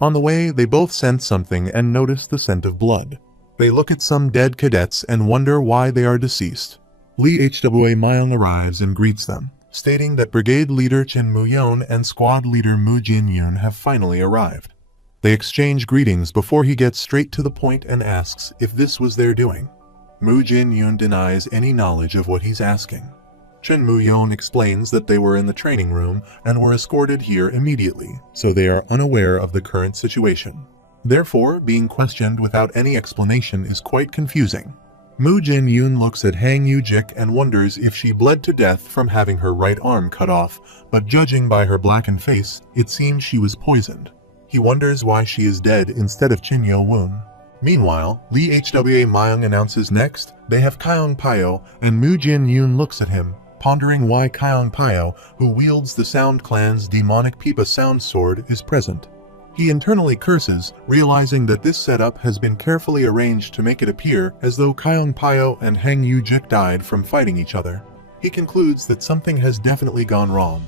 On the way, they both sense something and notice the scent of blood. They look at some dead cadets and wonder why they are deceased. Lee Hwa Myung arrives and greets them, stating that Brigade Leader Chin Moo-yeon and Squad Leader Moo Jin-yoon have finally arrived. They exchange greetings before he gets straight to the point and asks if this was their doing. Moo Jin-yoon denies any knowledge of what he's asking. Chin Moo-yeon explains that they were in the training room and were escorted here immediately, so they are unaware of the current situation. Therefore, being questioned without any explanation is quite confusing. Moo Jin-yoon looks at Hang Yoo-jik and wonders if she bled to death from having her right arm cut off, but judging by her blackened face, it seems she was poisoned. He wonders why she is dead instead of Chin Yo-woon. Meanwhile, Lee Hwa Myung announces next they have Kyung Pyo, and Moo Jin-yoon looks at him, pondering why Kyung Pyo, who wields the Sound Clan's demonic Pipa sound sword, is present. He internally curses, realizing that this setup has been carefully arranged to make it appear as though Kyung Pyo and Hang Yoo-jik died from fighting each other. He concludes that something has definitely gone wrong.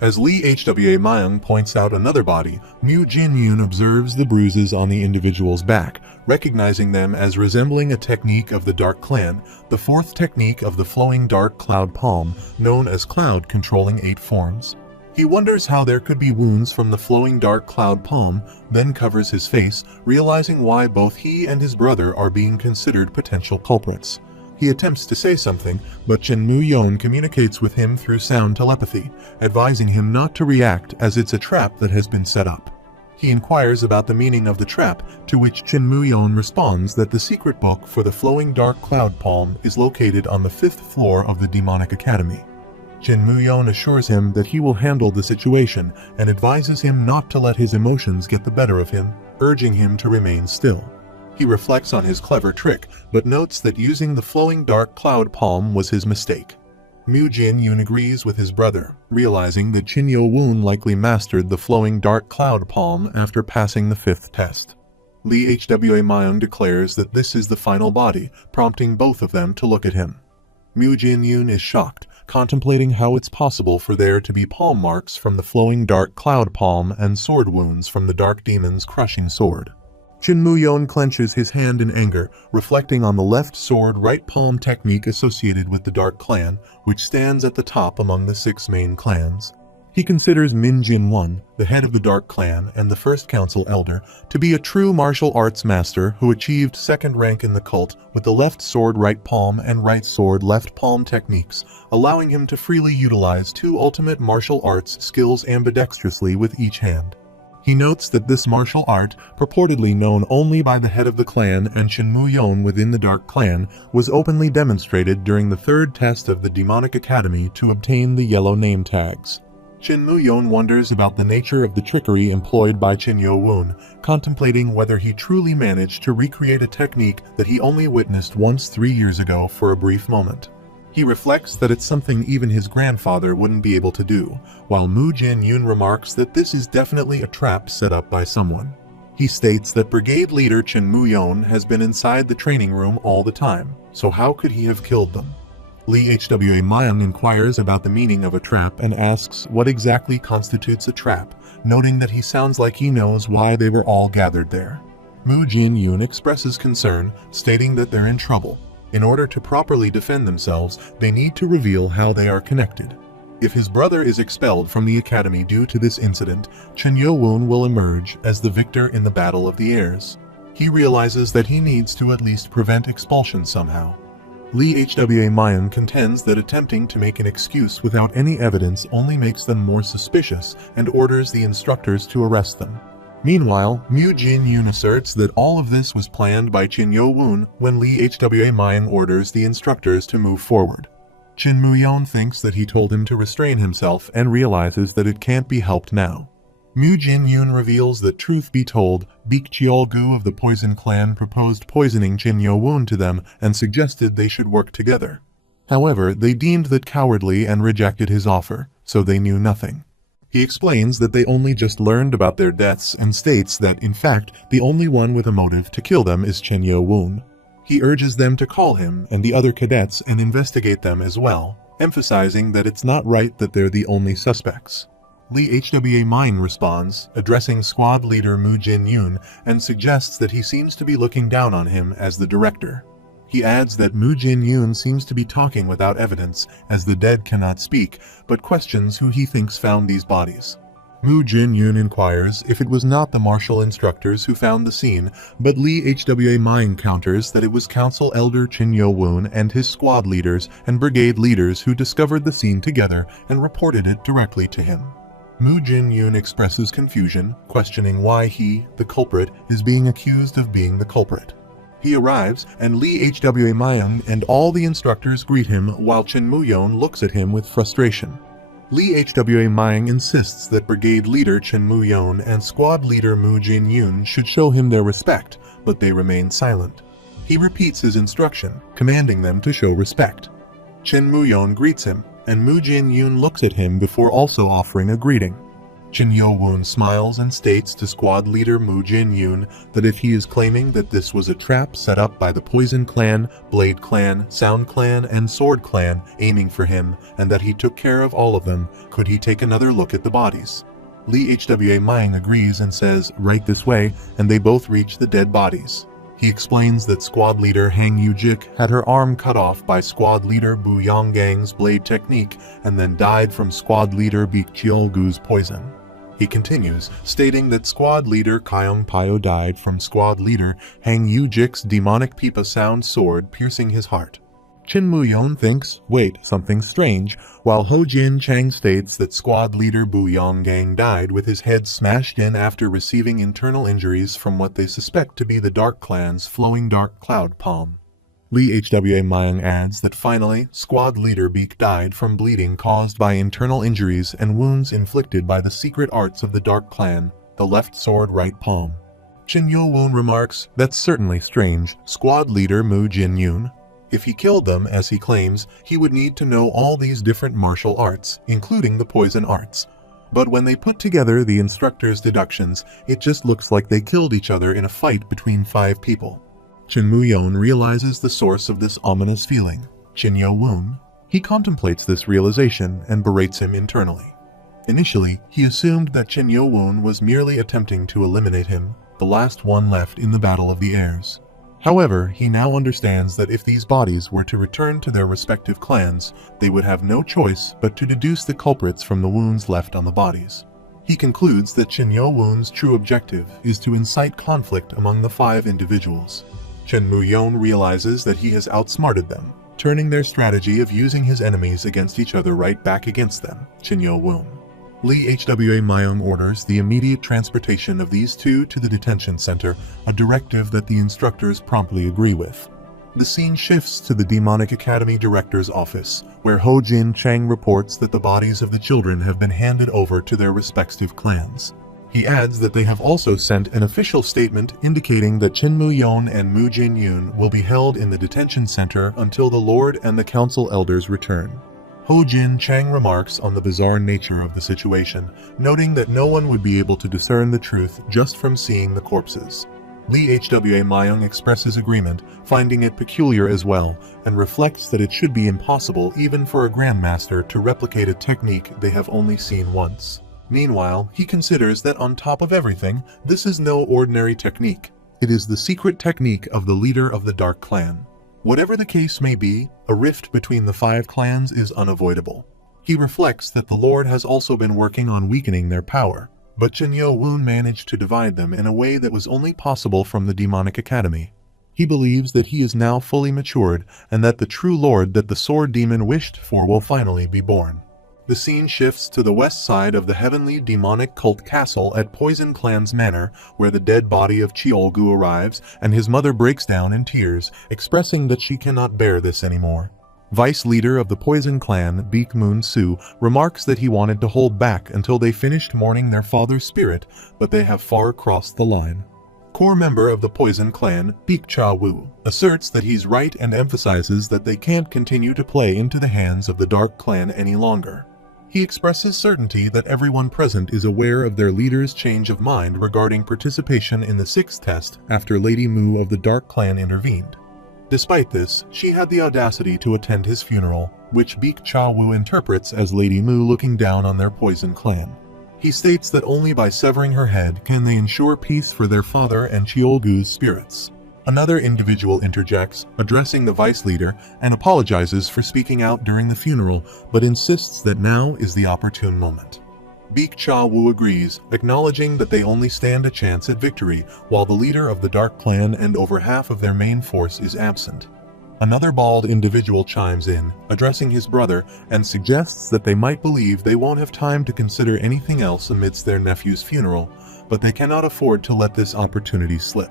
As Lee Hwa Myung points out another body, Moo Jin-yoon observes the bruises on the individual's back, recognizing them as resembling a technique of the Dark Clan, the fourth technique of the flowing dark cloud palm, known as Cloud controlling 8 forms. He wonders how there could be wounds from the flowing dark cloud palm, then covers his face, realizing why both he and his brother are being considered potential culprits. He attempts to say something, but Chin Moo-yeon communicates with him through sound telepathy, advising him not to react as it's a trap that has been set up. He inquires about the meaning of the trap, to which Chin Moo-yeon responds that the secret book for the flowing dark cloud palm is located on the 5th floor of the Demonic Academy. Chin Moo-yeon assures him that he will handle the situation and advises him not to let his emotions get the better of him, urging him to remain still. He reflects on his clever trick, but notes that using the flowing dark cloud palm was his mistake. Moo Jin-yoon agrees with his brother, realizing that Chin Yo-woon likely mastered the flowing dark cloud palm after passing the 5th test. Lee Hwa Myung declares that this is the final body, prompting both of them to look at him. Moo Jin-yoon is shocked, contemplating how it's possible for there to be palm marks from the flowing dark cloud palm and sword wounds from the dark demon's crushing sword. Chin Moo-yeon clenches his hand in anger, reflecting on the left sword right palm technique associated with the Dark Clan, which stands at the top among the 6 main clans. He considers Min Jin-won, the head of the Dark Clan and the First Council Elder, to be a true martial arts master who achieved 2nd rank in the cult with the left sword right palm and right sword left palm techniques, allowing him to freely utilize 2 ultimate martial arts skills ambidextrously with each hand. He notes that this martial art, purportedly known only by the head of the clan and Chin Moo-yeon within the Dark Clan, was openly demonstrated during the 3rd test of the Demonic Academy to obtain the yellow name tags. Chin Moo-yeon wonders about the nature of the trickery employed by Chin Yo-woon, contemplating whether he truly managed to recreate a technique that he only witnessed once 3 years ago for a brief moment. He reflects that it's something even his grandfather wouldn't be able to do, while Moo Jin-yoon remarks that this is definitely a trap set up by someone. He states that Brigade Leader Chin Moo-yeon has been inside the training room all the time, so how could he have killed them? Lee Hwa Myung inquires about the meaning of a trap and asks what exactly constitutes a trap, noting that he sounds like he knows why they were all gathered there. Moo Jin-yoon expresses concern, stating that they're in trouble. In order to properly defend themselves, they need to reveal how they are connected. If his brother is expelled from the academy due to this incident, Chin Yo-woon will emerge as the victor in the Battle of the Heirs. He realizes that he needs to at least prevent expulsion somehow. Lee Hwa Myung contends that attempting to make an excuse without any evidence only makes them more suspicious and orders the instructors to arrest them. Meanwhile, Moo Jin-yoon asserts that all of this was planned by Chin Yo-woon when Lee Hwa Myung orders the instructors to move forward. Chin Moo-yeon thinks that he told him to restrain himself and realizes that it can't be helped now. Moo Jin-yoon reveals that truth be told, Baek Cheol-gu of the Poison Clan proposed poisoning Chin Yo-woon to them and suggested they should work together. However, they deemed that cowardly and rejected his offer, so they knew nothing. He explains that they only just learned about their deaths and states that, in fact, the only one with a motive to kill them is Chin Yo-woon. He urges them to call him and the other cadets and investigate them as well, emphasizing that it's not right that they're the only suspects. Lee HWA Mine responds, addressing squad leader Mu Jin-yoon, and suggests that he seems to be looking down on him as the director. He adds that Mu Jin-yoon seems to be talking without evidence, as the dead cannot speak, but questions who he thinks found these bodies. Mu Jin-yoon inquires if it was not the martial instructors who found the scene, but Lee HWA Mine counters that it was Council Elder Chin Yo-woon and his squad leaders and brigade leaders who discovered the scene together and reported it directly to him. Mu Jin-yoon expresses confusion, questioning why he, the culprit, is being accused of being the culprit. He arrives, and Lee HWA Mine and all the instructors greet him while Chin Mu-yeon looks at him with frustration. Lee HWA Mine insists that Brigade Leader Chin Mu-yeon and Squad Leader Mu Jin-yoon should show him their respect, but they remain silent. He repeats his instruction, commanding them to show respect. Chin Mu-yeon greets him, and Mu Jin-yoon looks at him before also offering a greeting. Chin Yo-woon smiles and states to Squad Leader Mu Jin-yoon that if he is claiming that this was a trap set up by the Poison Clan, Blade Clan, Sound Clan, and Sword Clan aiming for him, and that he took care of all of them, could he take another look at the bodies? Lee HWA Mine agrees and says, right this way, and they both reach the dead bodies. He explains that Squad Leader Hang Yu-jik had her arm cut off by Squad Leader Bu Yonggang's blade technique and then died from Squad Leader Baek Cheol-gu's poison. He continues, stating that Squad Leader Kyung Pyo died from Squad Leader Hang Yu-jik's demonic Pipa sound sword piercing his heart. Chin Mu-yeon thinks, wait, something strange, while Ho Jin Chang states that Squad Leader Bu Yonggang died with his head smashed in after receiving internal injuries from what they suspect to be the Dark Clan's flowing dark cloud palm. Lee HWA Mine adds that finally, Squad Leader Baek died from bleeding caused by internal injuries and wounds inflicted by the secret arts of the Dark Clan, the left sword right palm. Chin Yo-woon remarks, that's certainly strange, Squad Leader Mu Jin-yoon. If he killed them, as he claims, he would need to know all these different martial arts, including the poison arts. But when they put together the instructor's deductions, it just looks like they killed each other in a fight between 5 people. Chin Mu-yeon realizes the source of this ominous feeling. Chin Yo-woon. He contemplates this realization and berates him internally. Initially, he assumed that Chin Yo-woon was merely attempting to eliminate him, the last one left in the Battle of the Heirs. However, he now understands that if these bodies were to return to their respective clans, they would have no choice but to deduce the culprits from the wounds left on the bodies. He concludes that Chin Yo-woon's true objective is to incite conflict among the 5 individuals. Chin Mu-yeon realizes that he has outsmarted them, turning their strategy of using his enemies against each other right back against them, Chin Yo-woon. Lee HWA Mine orders the immediate transportation of these 2 to the detention center, a directive that the instructors promptly agree with. The scene shifts to the Demonic Academy Director's office, where Ho Jin Chang reports that the bodies of the children have been handed over to their respective clans. He adds that they have also sent an official statement indicating that Chin Mu-yeon and Mu Jin-yoon will be held in the detention center until the Lord and the Council Elders return. Ho Jin Chang remarks on the bizarre nature of the situation, noting that no one would be able to discern the truth just from seeing the corpses. Lee HWA Mine expresses agreement, finding it peculiar as well, and reflects that it should be impossible even for a Grandmaster to replicate a technique they have only seen once. Meanwhile, he considers that on top of everything, this is no ordinary technique. It is the secret technique of the leader of the Dark Clan. Whatever the case may be, a rift between the 5 clans is unavoidable. He reflects that the Lord has also been working on weakening their power, but Chin Yo-woon managed to divide them in a way that was only possible from the Demonic Academy. He believes that he is now fully matured and that the true Lord that the Sword Demon wished for will finally be born. The scene shifts to the west side of the heavenly demonic cult castle at Poison Clan's manor, where the dead body of Cheol-gu arrives and his mother breaks down in tears, expressing that she cannot bear this anymore. Vice leader of the Poison Clan, Baek Moon-soo, remarks that he wanted to hold back until they finished mourning their father's spirit, but they have far crossed the line. Core member of the Poison Clan, Baek Cha-woo, asserts that he's right and emphasizes that they can't continue to play into the hands of the Dark Clan any longer. He expresses certainty that everyone present is aware of their leader's change of mind regarding participation in the 6th test after Lady Mu of the Dark Clan intervened. Despite this, she had the audacity to attend his funeral, which Baek Cha-woo interprets as Lady Mu looking down on their Poison Clan. He states that only by severing her head can they ensure peace for their father and Cheolgu's spirits. Another individual interjects, addressing the vice leader, and apologizes for speaking out during the funeral, but insists that now is the opportune moment. Baek Cha-woo agrees, acknowledging that they only stand a chance at victory, while the leader of the Dark Clan and over half of their main force is absent. Another bald individual chimes in, addressing his brother, and suggests that they might believe they won't have time to consider anything else amidst their nephew's funeral, but they cannot afford to let this opportunity slip.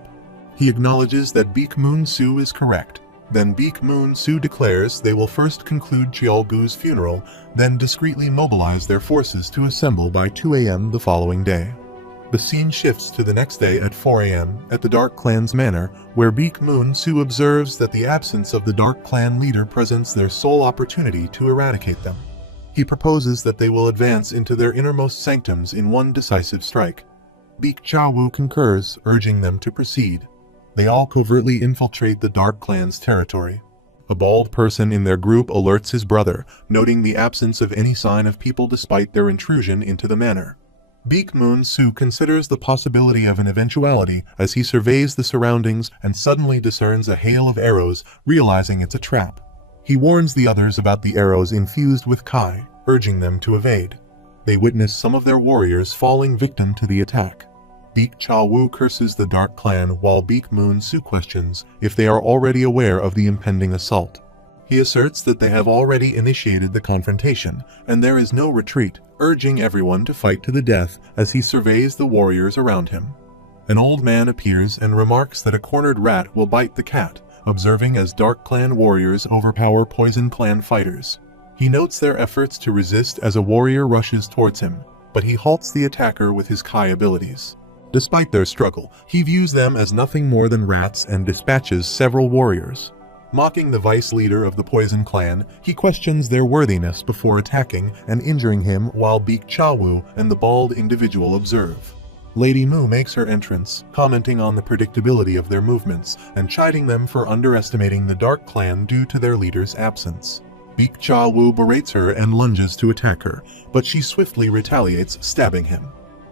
He acknowledges that Baek Moon-soo is correct. Then Baek Moon-soo declares they will first conclude Cheolgu's funeral, then discreetly mobilize their forces to assemble by 2 a.m. the following day. The scene shifts to the next day at 4 a.m. at the Dark Clan's manor, where Baek Moon-soo observes that the absence of the Dark Clan leader presents their sole opportunity to eradicate them. He proposes that they will advance into their innermost sanctums in one decisive strike. Baek Cha-woo concurs, urging them to proceed. They all covertly infiltrate the Dark Clan's territory. A bald person in their group alerts his brother, noting the absence of any sign of people despite their intrusion into the manor. Baek Moon-soo considers the possibility of an eventuality as he surveys the surroundings and suddenly discerns a hail of arrows, realizing it's a trap. He warns the others about the arrows infused with Kai, urging them to evade. They witness some of their warriors falling victim to the attack. Baek Cha-woo curses the Dark Clan while Baek Moon-soo questions if they are already aware of the impending assault. He asserts that they have already initiated the confrontation, and there is no retreat, urging everyone to fight to the death as he surveys the warriors around him. An old man appears and remarks that a cornered rat will bite the cat, observing as Dark Clan warriors overpower Poison Clan fighters. He notes their efforts to resist as a warrior rushes towards him, but he halts the attacker with his Kai abilities. Despite their struggle, he views them as nothing more than rats and dispatches several warriors. Mocking the vice leader of the Poison Clan, he questions their worthiness before attacking and injuring him while Baek Cha-woo and the bald individual observe. Lady Mu makes her entrance, commenting on the predictability of their movements and chiding them for underestimating the Dark Clan due to their leader's absence. Baek Cha-woo berates her and lunges to attack her, but she swiftly retaliates, stabbing him.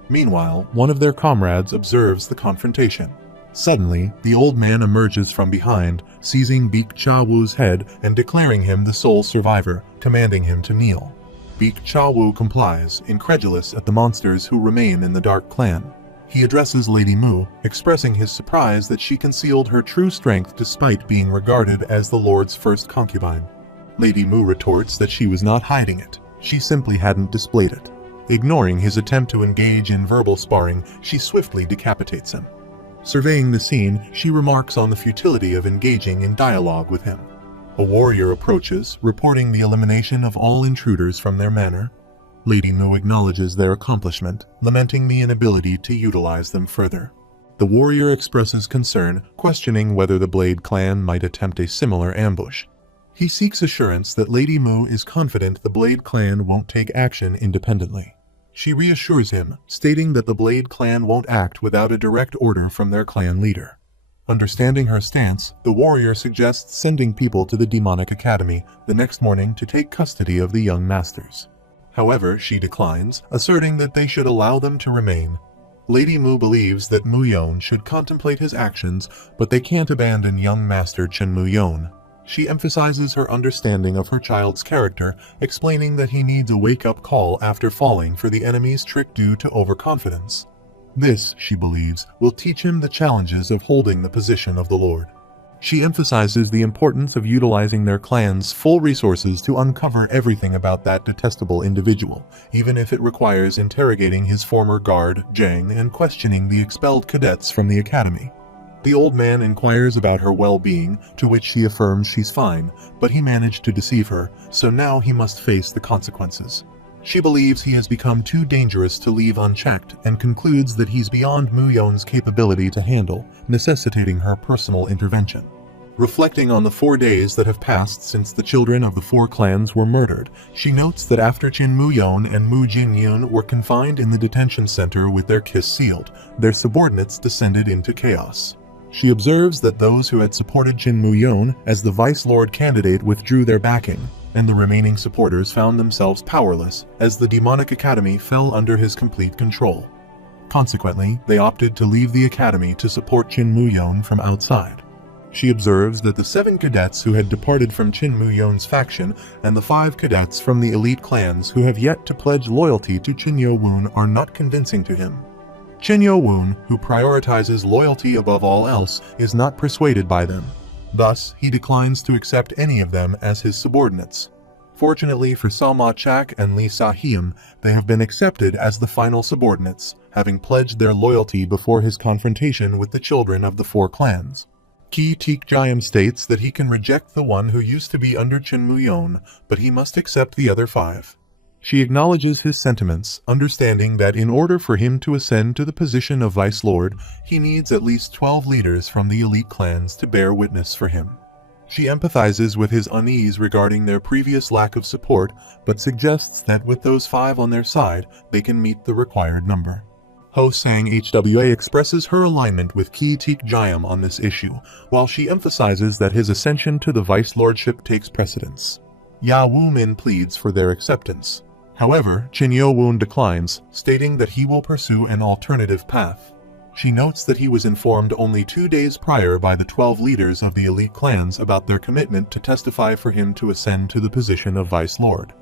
Meanwhile, one of their comrades observes the confrontation. Suddenly, the old man emerges from behind, seizing Baek Cha-woo's head and declaring him the sole survivor, commanding him to kneel. Baek Cha-woo complies, incredulous at the monsters who remain in the Dark Clan. He addresses Lady Mu, expressing his surprise that she concealed her true strength despite being regarded as the Lord's first concubine. Lady Mu retorts that she was not hiding it, she simply hadn't displayed it. Ignoring his attempt to engage in verbal sparring, she swiftly decapitates him. Surveying the scene, she remarks on the futility of engaging in dialogue with him. A warrior approaches, reporting the elimination of all intruders from their manor. Lady Mu acknowledges their accomplishment, lamenting the inability to utilize them further. The warrior expresses concern, questioning whether the Blade Clan might attempt a similar ambush. He seeks assurance that Lady Mu is confident the Blade Clan won't take action independently. She reassures him, stating that the Blade Clan won't act without a direct order from their clan leader. Understanding her stance, the warrior suggests sending people to the Demonic Academy the next morning to take custody of the young masters. However, she declines, asserting that they should allow them to remain. Lady Mu believes that Mu-yeon should contemplate his actions, but they can't abandon young master Chen Mu-yeon. She emphasizes her understanding of her child's character, explaining that he needs a wake-up call after falling for the enemy's trick due to overconfidence. This, she believes, will teach him the challenges of holding the position of the Lord. She emphasizes the importance of utilizing their clan's full resources to uncover everything about that detestable individual, even if it requires interrogating his former guard, Jang, and questioning the expelled cadets from the academy. The old man inquires about her well-being, to which she affirms she's fine, but he managed to deceive her, so now he must face the consequences. She believes he has become too dangerous to leave unchecked and concludes that he's beyond Mu-yeon's capability to handle, necessitating her personal intervention. Reflecting on the 4 days that have passed since the children of the 4 clans were murdered, she notes that after Jin Mu-yeon and Mu Jin-yoon were confined in the detention center with their kiss sealed, their subordinates descended into chaos. She observes that those who had supported Jin Mu-yeon as the Vice Lord candidate withdrew their backing, and the remaining supporters found themselves powerless as the demonic academy fell under his complete control. Consequently, they opted to leave the academy to support Chin Mu-yeon from outside. She observes that the 7 cadets who had departed from Chin Mu-yeon's faction and the 5 cadets from the elite clans who have yet to pledge loyalty to Chin Yo-woon are not convincing to him. Chin Yo-woon, who prioritizes loyalty above all else, is not persuaded by them. Thus, he declines to accept any of them as his subordinates. Fortunately for Salma Chak and Lee Sa-hyun, they have been accepted as the final subordinates, having pledged their loyalty before his confrontation with the children of the 4 clans. Ki Taek-jayam states that he can reject the one who used to be under Chin Mu-yeon, but he must accept the other 5. She acknowledges his sentiments, understanding that in order for him to ascend to the position of Vice Lord, he needs at least 12 leaders from the elite clans to bear witness for him. She empathizes with his unease regarding their previous lack of support, but suggests that with those 5 on their side, they can meet the required number. Ho Sang-hwa expresses her alignment with Ki Taek-jayam on this issue, while she emphasizes that his ascension to the Vice Lordship takes precedence. Ya Woo-min pleads for their acceptance. However, Chin Yo-woon declines, stating that he will pursue an alternative path. She notes that he was informed only 2 days prior by the 12 leaders of the elite clans about their commitment to testify for him to ascend to the position of Vice Lord.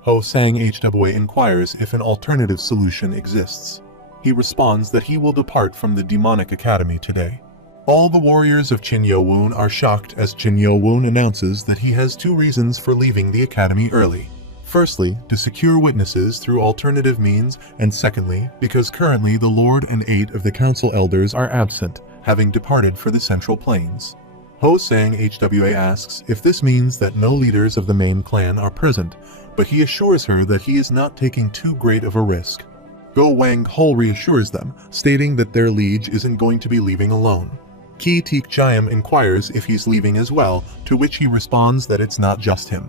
Ho Sang-hwa inquires if an alternative solution exists. He responds that he will depart from the demonic academy today. All the warriors of Chin Yo-woon are shocked as Chin Yo-woon announces that he has 2 reasons for leaving the academy early. Firstly, to secure witnesses through alternative means, and secondly, because currently the Lord and 8 of the Council Elders are absent, having departed for the Central Plains. Ho Sang-hwa asks if this means that no leaders of the main clan are present, but he assures her that he is not taking too great of a risk. Go Wang-hol reassures them, stating that their liege isn't going to be leaving alone. Ki Taek-jayam inquires if he's leaving as well, to which he responds that it's not just him.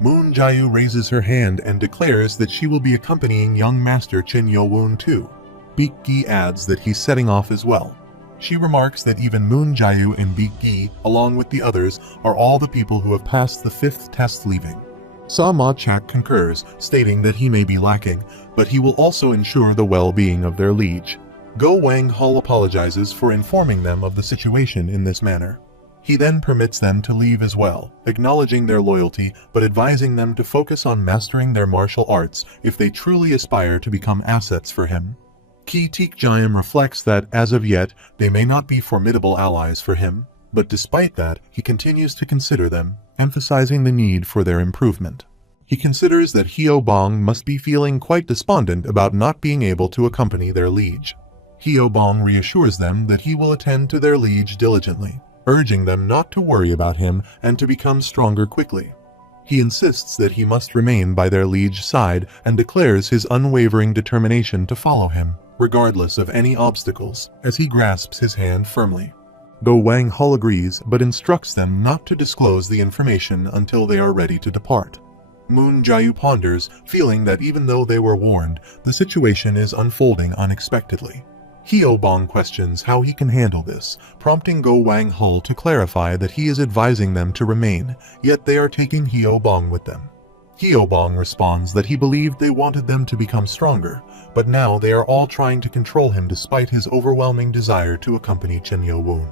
Moon Jae-yu raises her hand and declares that she will be accompanying young master Chin Yo-woon too. Baek-gi adds that he's setting off as well. She remarks that even Moon Jae-yu and Baek-gi, along with the others, are all the people who have passed the 5th test leaving. Sa-ma Chak concurs, stating that he may be lacking, but he will also ensure the well-being of their liege. Go Wang-hol apologizes for informing them of the situation in this manner. He then permits them to leave as well, acknowledging their loyalty but advising them to focus on mastering their martial arts if they truly aspire to become assets for him. Ki Taek-jayam reflects that, as of yet, they may not be formidable allies for him, but despite that, he continues to consider them, emphasizing the need for their improvement. He considers that Hyo-bong must be feeling quite despondent about not being able to accompany their liege. Hyo-bong reassures them that he will attend to their liege diligently, urging them not to worry about him and to become stronger quickly. He insists that he must remain by their liege's side and declares his unwavering determination to follow him, regardless of any obstacles, as he grasps his hand firmly. Go Wang-hol agrees but instructs them not to disclose the information until they are ready to depart. Moon Jae-yu ponders, feeling that even though they were warned, the situation is unfolding unexpectedly. Hyo-bong questions how he can handle this, prompting Go Wang-hol to clarify that he is advising them to remain, yet they are taking Hyo-bong with them. Hyo-bong responds that he believed they wanted them to become stronger, but now they are all trying to control him despite his overwhelming desire to accompany Chin Yo-woon.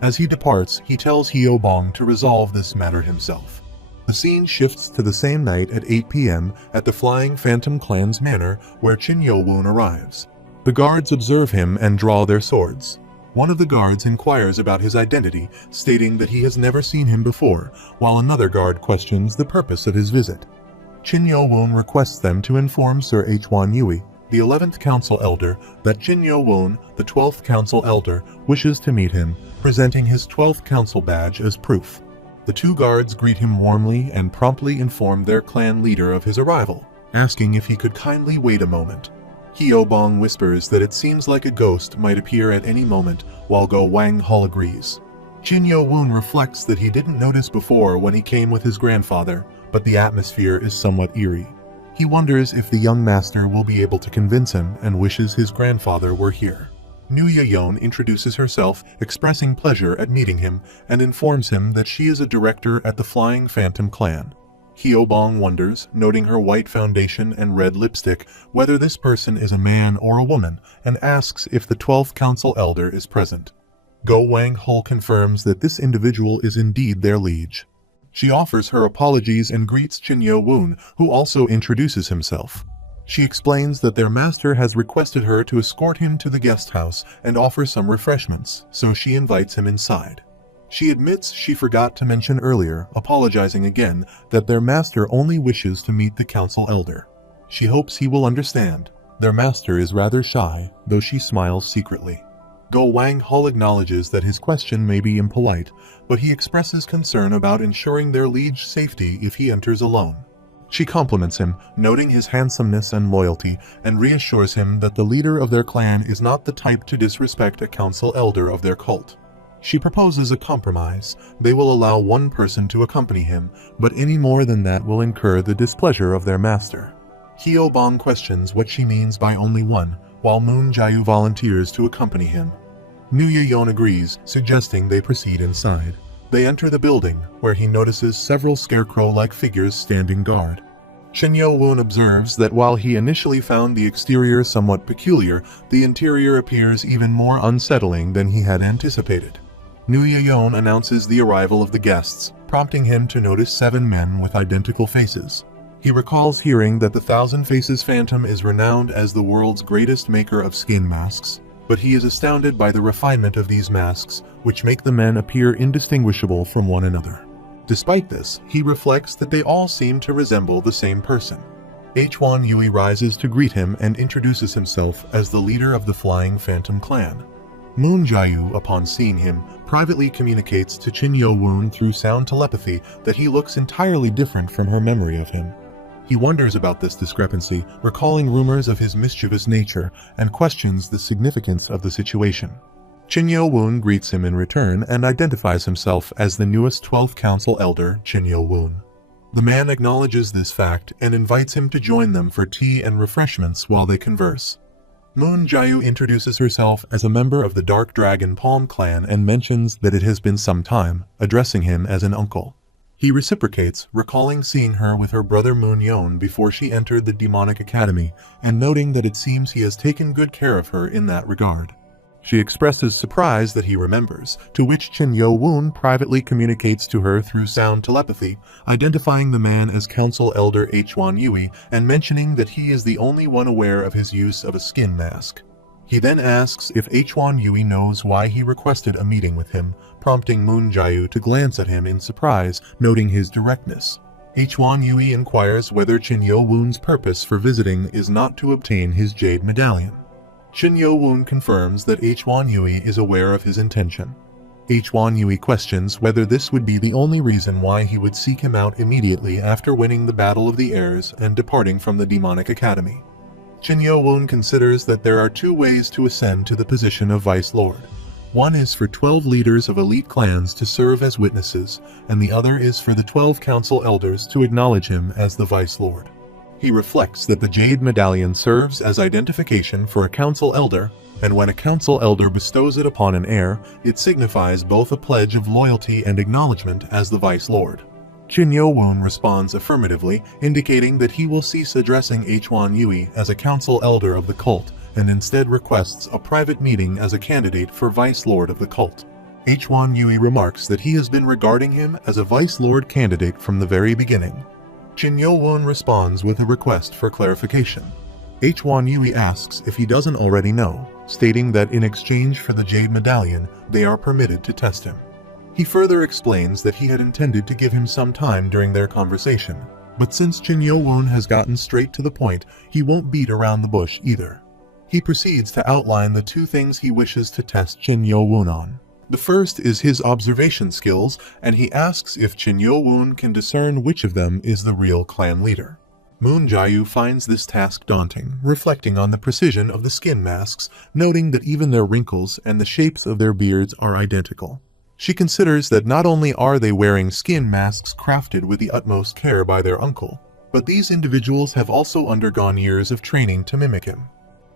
As he departs, he tells Hyo-bong to resolve this matter himself. The scene shifts to the same night at 8 p.m. at the Flying Phantom Clan's manor where Chin Yo-woon arrives. The guards observe him and draw their swords. One of the guards inquires about his identity, stating that he has never seen him before, while another guard questions the purpose of his visit. Chin Yo-woon requests them to inform Sir Hwan Yui, the 11th Council Elder, that Chin Yo-woon, the 12th Council Elder, wishes to meet him, presenting his 12th Council badge as proof. The 2 guards greet him warmly and promptly inform their clan leader of his arrival, asking if he could kindly wait a moment. Hyo-bong whispers that it seems like a ghost might appear at any moment, while Go Wang-hol agrees. Chin Yo-woon reflects that he didn't notice before when he came with his grandfather, but the atmosphere is somewhat eerie. He wonders if the young master will be able to convince him and wishes his grandfather were here. Nu Ye-yeon introduces herself, expressing pleasure at meeting him, and informs him that she is a director at the Flying Phantom Clan. Hyobong wonders, noting her white foundation and red lipstick, whether this person is a man or a woman, and asks if the 12th Council Elder is present. Go Wang Hul confirms that this individual is indeed their liege. She offers her apologies and greets Qin Yo Woon, who also introduces himself. She explains that their master has requested her to escort him to the guest house and offer some refreshments, so she invites him inside. She admits she forgot to mention earlier, apologizing again, that their master only wishes to meet the council elder. She hopes he will understand. Their master is rather shy, though she smiles secretly. Go Wang Hul acknowledges that his question may be impolite, but he expresses concern about ensuring their liege's safety if he enters alone. She compliments him, noting his handsomeness and loyalty, and reassures him that the leader of their clan is not the type to disrespect a council elder of their cult. She proposes a compromise. They will allow one person to accompany him, but any more than that will incur the displeasure of their master. Hyobong questions what she means by only one, while Moon Jae-yu volunteers to accompany him. Nu Ye-yeon agrees, suggesting they proceed inside. They enter the building, where he notices several scarecrow-like figures standing guard. Qin Yo Woon observes that while he initially found the exterior somewhat peculiar, the interior appears even more unsettling than he had anticipated. Nu Ye-yeon announces the arrival of the guests, prompting him to notice 7 men with identical faces. He recalls hearing that the Thousand Faces Phantom is renowned as the world's greatest maker of skin masks, but he is astounded by the refinement of these masks, which make the men appear indistinguishable from one another. Despite this, he reflects that they all seem to resemble the same person. Hwan Yui rises to greet him and introduces himself as the leader of the Flying Phantom clan. Moon Jae-yu, upon seeing him, privately communicates to Qin Yo Woon through sound telepathy that he looks entirely different from her memory of him. He wonders about this discrepancy, recalling rumors of his mischievous nature, and questions the significance of the situation. Qin Yo Woon greets him in return and identifies himself as the newest 12th Council Elder, Qin Yo Woon. The man acknowledges this fact and invites him to join them for tea and refreshments while they converse. Moon Jae-yu introduces herself as a member of the Dark Dragon Palm clan and mentions that it has been some time, addressing him as an uncle. He reciprocates, recalling seeing her with her brother Moon Yeon before she entered the Demonic Academy, and noting that it seems he has taken good care of her in that regard. She expresses surprise that he remembers, to which Qin Yo Woon privately communicates to her through sound telepathy, identifying the man as Council Elder Hwan Yui and mentioning that he is the only one aware of his use of a skin mask. He then asks if Hwan Yui knows why he requested a meeting with him, prompting Moon Jae-yu to glance at him in surprise, noting his directness. Hwan Yui inquires whether Qin Yo Woon's purpose for visiting is not to obtain his jade medallion. Qin Yo Woon confirms that Hwan Yui is aware of his intention. Hwan Yui questions whether this would be the only reason why he would seek him out immediately after winning the Battle of the Heirs and departing from the Demonic Academy. Qin Yo Woon considers that there are 2 ways to ascend to the position of Vice Lord. One is for 12 leaders of elite clans to serve as witnesses, and the other is for the 12 council elders to acknowledge him as the Vice Lord. He reflects that the Jade Medallion serves as identification for a council elder, and when a council elder bestows it upon an heir, it signifies both a pledge of loyalty and acknowledgement as the Vice Lord. Qin Yo Woon responds affirmatively, indicating that he will cease addressing Hwan Yui as a council elder of the cult, and instead requests a private meeting as a candidate for Vice Lord of the cult. Hwan Yui remarks that he has been regarding him as a Vice Lord candidate from the very beginning. Qin Yo Woon responds with a request for clarification. Hwan Yui asks if he doesn't already know, stating that in exchange for the Jade Medallion, they are permitted to test him. He further explains that he had intended to give him some time during their conversation, but since Qin Yo Woon has gotten straight to the point, he won't beat around the bush either. He proceeds to outline the 2 things he wishes to test Qin Yo Woon on. The first is his observation skills, and he asks if Qin Yo Woon can discern which of them is the real clan leader. Moon Jae-yu finds this task daunting, reflecting on the precision of the skin masks, noting that even their wrinkles and the shapes of their beards are identical. She considers that not only are they wearing skin masks crafted with the utmost care by their uncle, but these individuals have also undergone years of training to mimic him.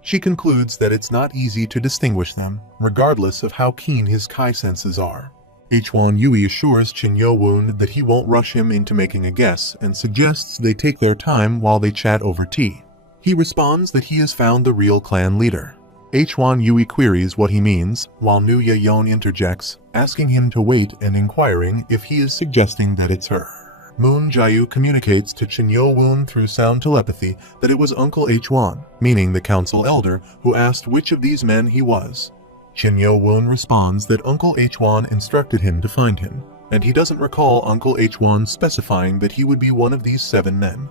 She concludes that it's not easy to distinguish them, regardless of how keen his Kai senses are. H1 Yui assures Chin Yo-woon that he won't rush him into making a guess and suggests they take their time while they chat over tea. He responds that he has found the real clan leader. H1 Yui queries what he means, while Nu Ye-yeon interjects, asking him to wait and inquiring if he is suggesting that it's her. Moon Jae-yu communicates to Chin Yo-woon through sound telepathy that it was Uncle H1, meaning the council elder, who asked which of these men he was. Chin Yo-woon responds that Uncle H1 instructed him to find him, and he doesn't recall Uncle H1 specifying that he would be one of these 7 men.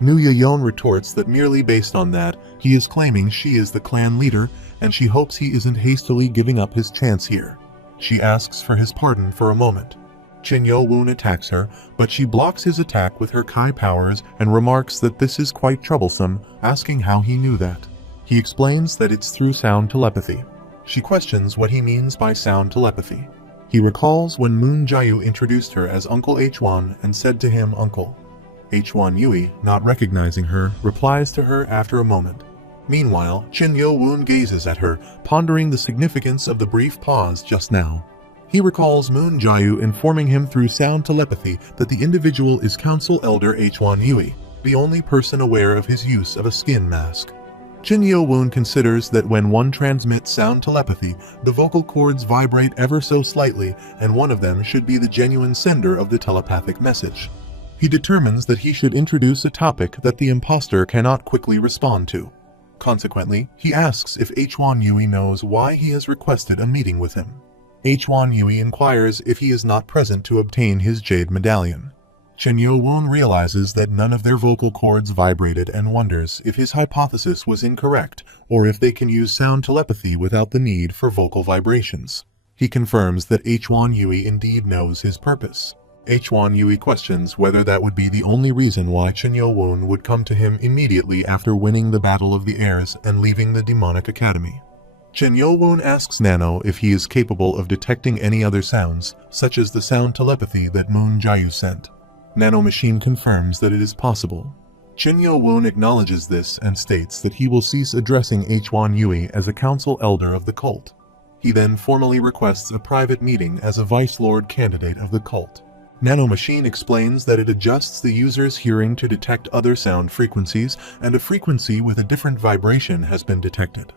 Nu Ye-yeon retorts that merely based on that, he is claiming she is the clan leader, and she hopes he isn't hastily giving up his chance here. She asks for his pardon for a moment. Chin Yo-woon attacks her, but she blocks his attack with her Kai powers and remarks that this is quite troublesome, asking how he knew that. He explains that it's through sound telepathy. She questions what he means by sound telepathy. He recalls when Moon Jae-yu introduced her as Uncle H1 and said to him, "Uncle." H1 Yui, not recognizing her, replies to her after a moment. Meanwhile, Chin Yo-woon gazes at her, pondering the significance of the brief pause just now. He recalls Moon Jae-yu informing him through sound telepathy that the individual is Council Elder H1 Yui, the only person aware of his use of a skin mask. Chin Yo-woon considers that when one transmits sound telepathy, the vocal cords vibrate ever so slightly, and one of them should be the genuine sender of the telepathic message. He determines that he should introduce a topic that the imposter cannot quickly respond to. Consequently, he asks if H1 Yui knows why he has requested a meeting with him. H1 Yui inquires if he is not present to obtain his jade medallion. Chin Yo-woon realizes that none of their vocal cords vibrated and wonders if his hypothesis was incorrect or if they can use sound telepathy without the need for vocal vibrations. He confirms that H1 Yui indeed knows his purpose. H1 Yui questions whether that would be the only reason why Chin Yo-woon would come to him immediately after winning the Battle of the Airs and leaving the Demonic Academy. Chin Yo-woon asks Nano if he is capable of detecting any other sounds, such as the sound telepathy that Moon Jae-yu sent. Nano Machine confirms that it is possible. Chin Yo-woon acknowledges this and states that he will cease addressing H1 Yui as a council elder of the cult. He then formally requests a private meeting as a Vice Lord candidate of the cult. Nano Machine explains that it adjusts the user's hearing to detect other sound frequencies, and a frequency with a different vibration has been detected.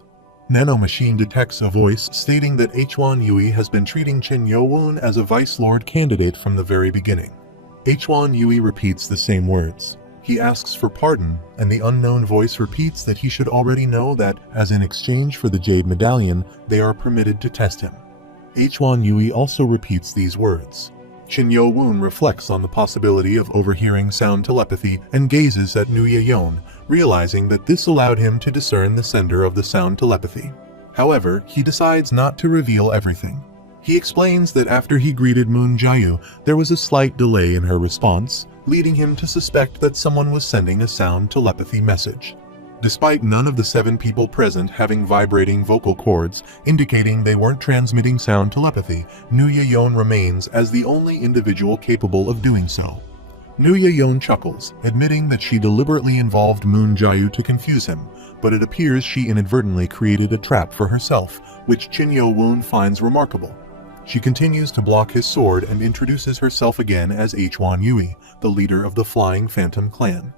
Nano Machine detects a voice stating that H1 Yui has been treating Chin Yo-woon as a Vice Lord candidate from the very beginning. H1 Yui repeats the same words. He asks for pardon, and the unknown voice repeats that he should already know that, as in exchange for the Jade Medallion, they are permitted to test him. H1 Yui also repeats these words. Chin Yo-woon reflects on the possibility of overhearing sound telepathy and gazes at Nu Ye-yeon, realizing that this allowed him to discern the sender of the sound telepathy. However, he decides not to reveal everything. He explains that after he greeted Moon Jae-yu, there was a slight delay in her response, leading him to suspect that someone was sending a sound telepathy message. Despite none of the 7 people present having vibrating vocal cords, indicating they weren't transmitting sound telepathy, Nu Ye-yeon remains as the only individual capable of doing so. Nu Ye-yeon chuckles, admitting that she deliberately involved Moon Jae-yu to confuse him, but it appears she inadvertently created a trap for herself, which Chin Yo-woon finds remarkable. She continues to block his sword and introduces herself again as H1 Yui, the leader of the Flying Phantom clan.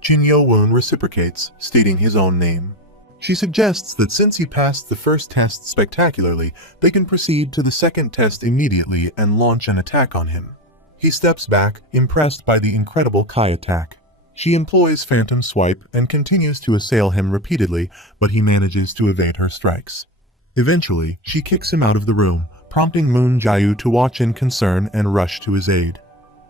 Chin Yo-woon reciprocates, stating his own name. She suggests that since he passed the first test spectacularly, they can proceed to the second test immediately and launch an attack on him. He steps back, impressed by the incredible Kai attack. She employs Phantom Swipe and continues to assail him repeatedly, but he manages to evade her strikes. Eventually, she kicks him out of the room, prompting Moon Jae-yu to watch in concern and rush to his aid.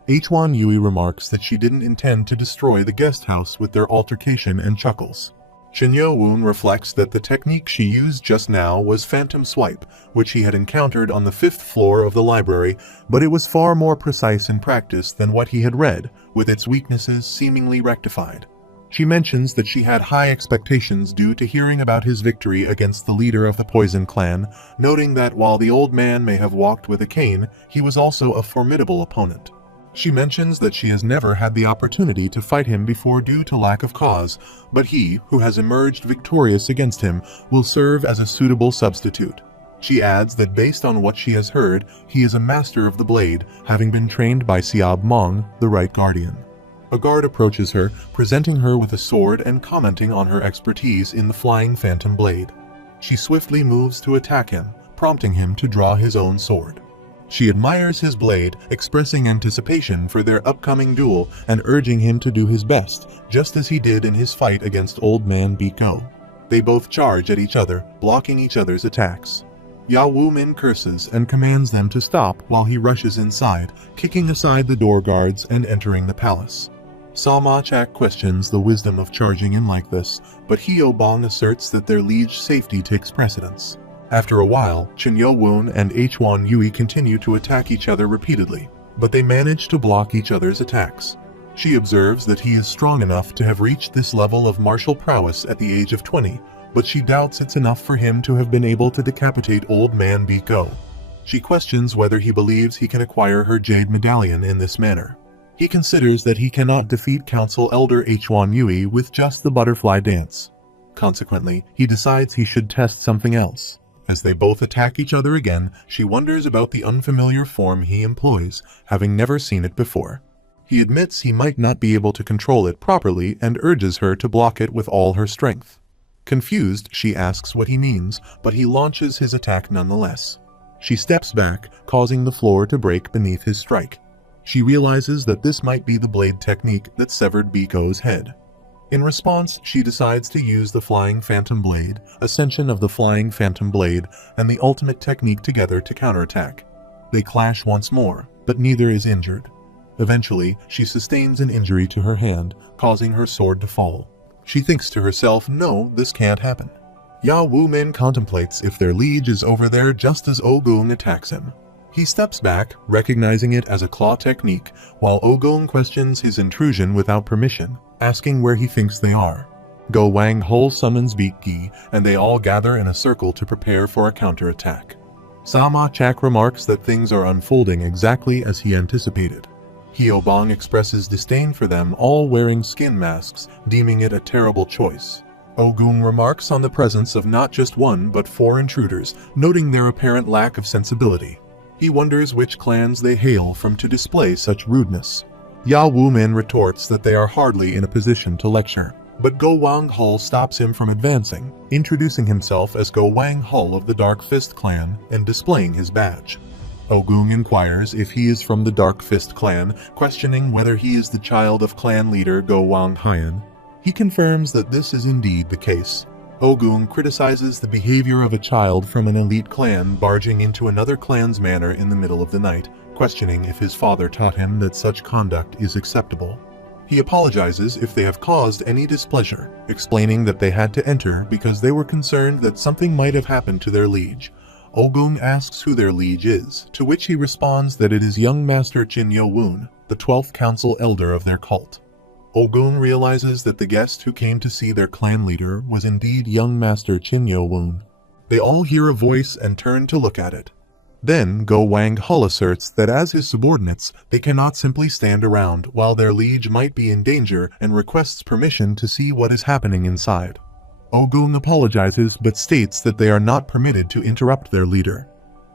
H1 Yui remarks that she didn't intend to destroy the guest house with their altercation and chuckles. Chin Yo-woon reflects that the technique she used just now was Phantom Swipe, which he had encountered on the 5th floor of the library, but it was far more precise in practice than what he had read, with its weaknesses seemingly rectified. She mentions that she had high expectations due to hearing about his victory against the leader of the Poison Clan, noting that while the old man may have walked with a cane, he was also a formidable opponent. She mentions that she has never had the opportunity to fight him before due to lack of cause, but he, who has emerged victorious against him, will serve as a suitable substitute. She adds that based on what she has heard, he is a master of the blade, having been trained by Siab Mong, the Right Guardian. A guard approaches her, presenting her with a sword and commenting on her expertise in the flying phantom blade. She swiftly moves to attack him, prompting him to draw his own sword. She admires his blade, expressing anticipation for their upcoming duel and urging him to do his best, just as he did in his fight against Old Man Biko. They both charge at each other, blocking each other's attacks. Ya Wu-min curses and commands them to stop while he rushes inside, kicking aside the door guards and entering the palace. Sa-ma-chak questions the wisdom of charging in like this, but Hyo-bong asserts that their liege safety takes precedence. After a while, Chen Yo-woon and Hwan Yui continue to attack each other repeatedly, but they manage to block each other's attacks. She observes that he is strong enough to have reached this level of martial prowess at the age of 20, but she doubts it's enough for him to have been able to decapitate Old Man Biko. She questions whether he believes he can acquire her jade medallion in this manner. He considers that he cannot defeat Council Elder Hwan Yui with just the butterfly dance. Consequently, he decides he should test something else. As they both attack each other again, she wonders about the unfamiliar form he employs, having never seen it before. He admits he might not be able to control it properly and urges her to block it with all her strength. Confused, she asks what he means, but he launches his attack nonetheless. She steps back, causing the floor to break beneath his strike. She realizes that this might be the blade technique that severed Biko's head. In response, she decides to use the Flying Phantom Blade, Ascension of the Flying Phantom Blade, and the ultimate technique together to counterattack. They clash once more, but neither is injured. Eventually, she sustains an injury to her hand, causing her sword to fall. She thinks to herself, no, this can't happen. Ya Wu-min contemplates if their liege is over there just as Ogung attacks him. He steps back, recognizing it as a claw technique, while Ogung questions his intrusion without permission, asking where he thinks they are. Go Wang Hole summons Beat Gi, and they all gather in a circle to prepare for a counterattack. Sa-ma-chak remarks that things are unfolding exactly as he anticipated. Hyo-bong expresses disdain for them all wearing skin masks, deeming it a terrible choice. Ogung remarks on the presence of not just one but 4 intruders, noting their apparent lack of sensibility. He wonders which clans they hail from to display such rudeness. Ya Wu-min retorts that they are hardly in a position to lecture, but Go Wang Hul stops him from advancing, introducing himself as Go Wang Hul of the Dark Fist clan and displaying his badge. Ogung inquires if he is from the Dark Fist clan, questioning whether he is the child of clan leader Go Wang Hyan. He confirms that this is indeed the case. Ogung criticizes the behavior of a child from an elite clan barging into another clan's manor in the middle of the night, questioning if his father taught him that such conduct is acceptable. He apologizes if they have caused any displeasure, explaining that they had to enter because they were concerned that something might have happened to their liege. Ogung asks who their liege is, to which he responds that it is young Master Jin Yo-woon, the 12th council elder of their cult. Ogung realizes that the guest who came to see their clan leader was indeed young Master Jin Yo-woon. They all hear a voice and turn to look at it. Then Go Wang Hul asserts that as his subordinates, they cannot simply stand around while their liege might be in danger and requests permission to see what is happening inside. Ogung apologizes but states that they are not permitted to interrupt their leader.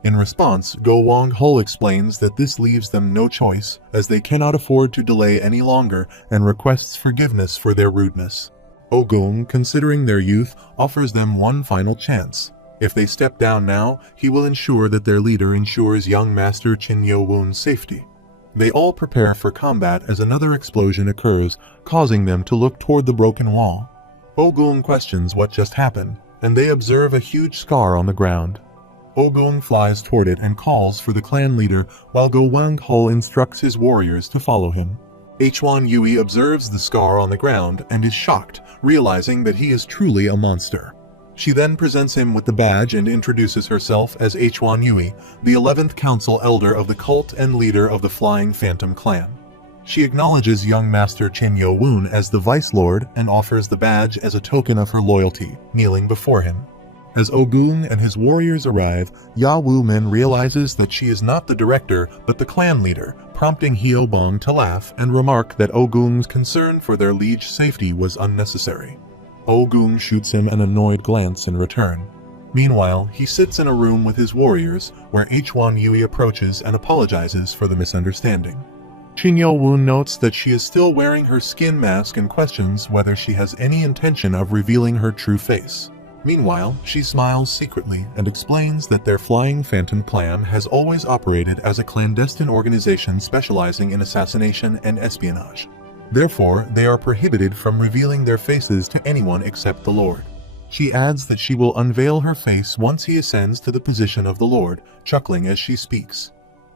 In response, Go Wang Hul explains that this leaves them no choice, as they cannot afford to delay any longer, and requests forgiveness for their rudeness. Ogung, considering their youth, offers them one final chance. If they step down now, he will ensure that their leader ensures young Master Jin Yo-woon's safety. They all prepare for combat as another explosion occurs, causing them to look toward the broken wall. Ogung questions what just happened, and they observe a huge scar on the ground. Ogung flies toward it and calls for the clan leader, while Go Wang Hul instructs his warriors to follow him. Hwan Yui observes the scar on the ground and is shocked, realizing that he is truly a monster. She then presents him with the badge and introduces herself as Hwan Yui, the 11th council elder of the cult and leader of the Flying Phantom clan. She acknowledges young Master Jin Yo-woon as the Vice Lord and offers the badge as a token of her loyalty, kneeling before him. As Ogung and his warriors arrive, Ya Wu-min realizes that she is not the director but the clan leader, prompting Hyo-bong to laugh and remark that Ogung's concern for their liege safety was unnecessary. Ogung shoots him an annoyed glance in return. Meanwhile, he sits in a room with his warriors, where H1 Yui approaches and apologizes for the misunderstanding. Shin Yo-woon notes that she is still wearing her skin mask and questions whether she has any intention of revealing her true face. Meanwhile, she smiles secretly and explains that their Flying Phantom clan has always operated as a clandestine organization specializing in assassination and espionage. Therefore, they are prohibited from revealing their faces to anyone except the Lord. She adds that she will unveil her face once he ascends to the position of the Lord, chuckling as she speaks.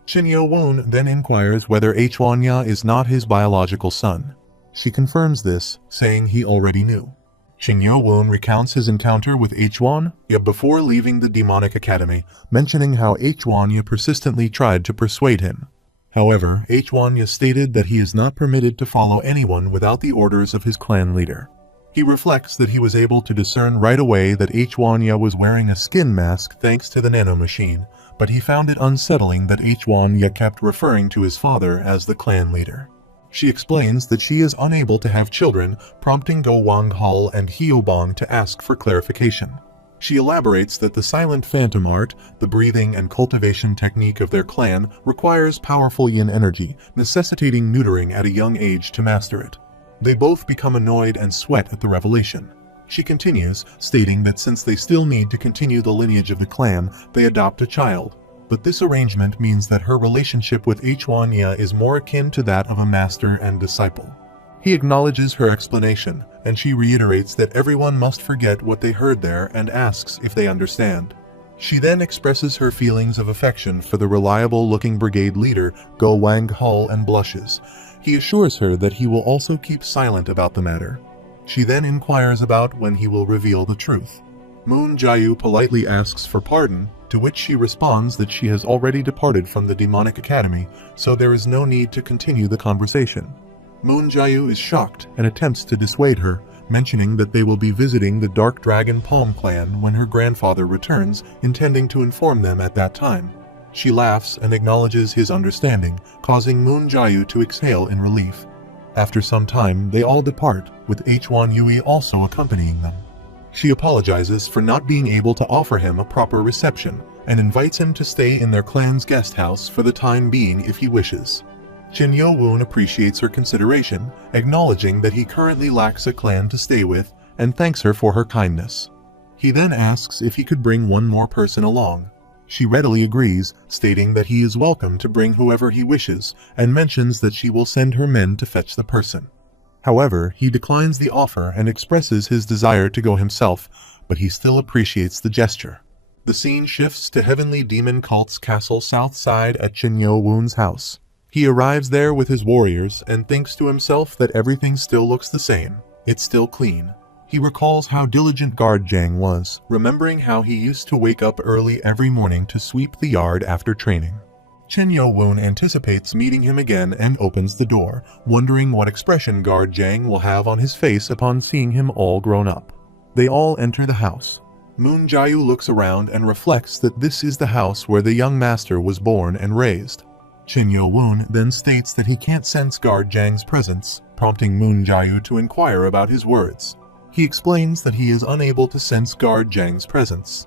Shin Yo-woon then inquires whether H1ya is not his biological son. She confirms this, saying he already knew. Shin Yo-woon recounts his encounter with H1ya before leaving the Demonic Academy, mentioning how H1ya persistently tried to persuade him. However, H1ya stated that he is not permitted to follow anyone without the orders of his clan leader. He reflects that he was able to discern right away that H1ya was wearing a skin mask thanks to the Nano machine, but he found it unsettling that H1ya kept referring to his father as the clan leader. She explains that she is unable to have children, prompting Go Wang-hal and Hyobong to ask for clarification. She elaborates that the silent phantom art, the breathing and cultivation technique of their clan, requires powerful yin energy, necessitating neutering at a young age to master it. They both become annoyed and sweat at the revelation. She continues, stating that since they still need to continue the lineage of the clan, they adopt a child. But this arrangement means that her relationship with H1ya is more akin to that of a master and disciple. He acknowledges her explanation, and she reiterates that everyone must forget what they heard there and asks if they understand. She then expresses her feelings of affection for the reliable-looking brigade leader, Go Wang-hal, and blushes. He assures her that he will also keep silent about the matter. She then inquires about when he will reveal the truth. Moon Jae-yu politely asks for pardon, to which she responds that she has already departed from the Demonic Academy, so there is no need to continue the conversation. Moon Jae-yu is shocked and attempts to dissuade her, mentioning that they will be visiting the Dark Dragon Palm clan when her grandfather returns, intending to inform them at that time. She laughs and acknowledges his understanding, causing Moon Jae-yu to exhale in relief. After some time, they all depart, with H1 Yui also accompanying them. She apologizes for not being able to offer him a proper reception, and invites him to stay in their clan's guest house for the time being if he wishes. Shin Yo-woon appreciates her consideration, acknowledging that he currently lacks a clan to stay with, and thanks her for her kindness. He then asks if he could bring one more person along. She readily agrees, stating that he is welcome to bring whoever he wishes, and mentions that she will send her men to fetch the person. However, he declines the offer and expresses his desire to go himself, but he still appreciates the gesture. The scene shifts to Heavenly Demon Cult's castle south side at Shin Yo-woon's house. He arrives there with his warriors and thinks to himself that everything still looks the same. It's still clean. He recalls how diligent guard Jang was, remembering how he used to wake up early every morning to sweep the yard after training. Shin Yo-woon anticipates meeting him again and opens the door, wondering what expression guard Jang will have on his face upon seeing him all grown up. They all enter the house. Moon Jae-yu looks around and reflects that this is the house where the young master was born and raised. Shin Yo-woon then states that he can't sense guard Jang's presence, prompting Moon Jae-yu to inquire about his words. He explains that he is unable to sense guard Jang's presence.